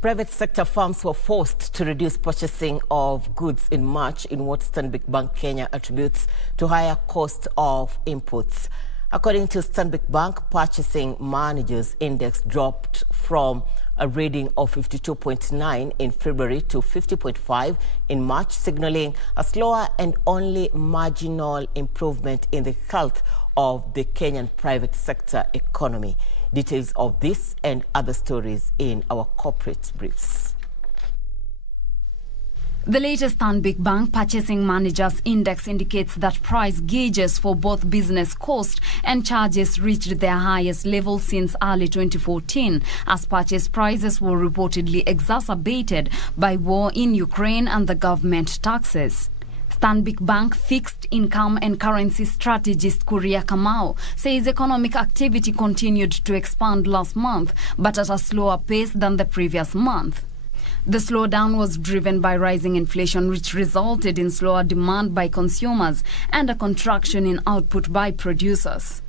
Private sector firms were forced to reduce purchasing of goods in March in what Stanbic Bank Kenya attributes to higher cost of inputs. According to Stanbic Bank, purchasing managers index dropped from a reading of 52.9 in February to 50.5 in March, signaling a slower and only marginal improvement in the health of the Kenyan private sector economy. Details of this and other stories in our corporate briefs. The latest Stanbic Bank Purchasing Managers Index indicates that price gauges for both business cost and charges reached their highest level since early 2014, as purchase prices were reportedly exacerbated by war in Ukraine and the government taxes. Stanbic Bank fixed income and currency strategist Kuria Kamau says economic activity continued to expand last month, but at a slower pace than the previous month. The slowdown was driven by rising inflation, which resulted in slower demand by consumers and a contraction in output by producers.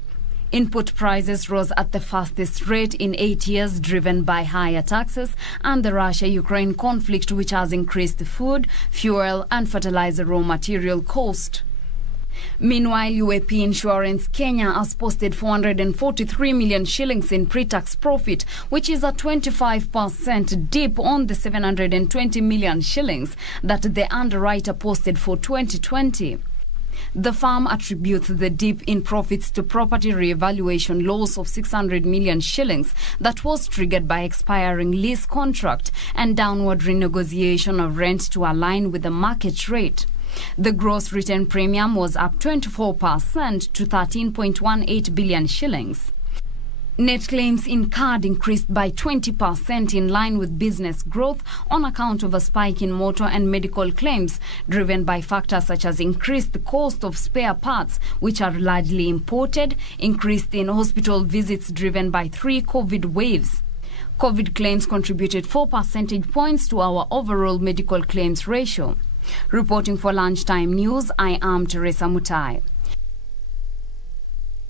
Input prices rose at the fastest rate in 8 years, driven by higher taxes and the Russia-Ukraine conflict, which has increased food, fuel and fertilizer raw material cost. Meanwhile, UAP Insurance Kenya has posted 443 million shillings in pre-tax profit, which is a 25% dip on the 720 million shillings that the underwriter posted for 2020. The firm attributes the dip in profits to property re-evaluation loss of 600 million shillings that was triggered by expiring lease contract and downward renegotiation of rent to align with the market rate. The gross written premium was up 24% to 13.18 billion shillings. Net claims incurred increased by 20% in line with business growth on account of a spike in motor and medical claims, driven by factors such as increased cost of spare parts, which are largely imported, increased in hospital visits driven by 3 COVID waves. COVID claims contributed 4 percentage points to our overall medical claims ratio. Reporting for Lunchtime News, I am Teresa Mutai.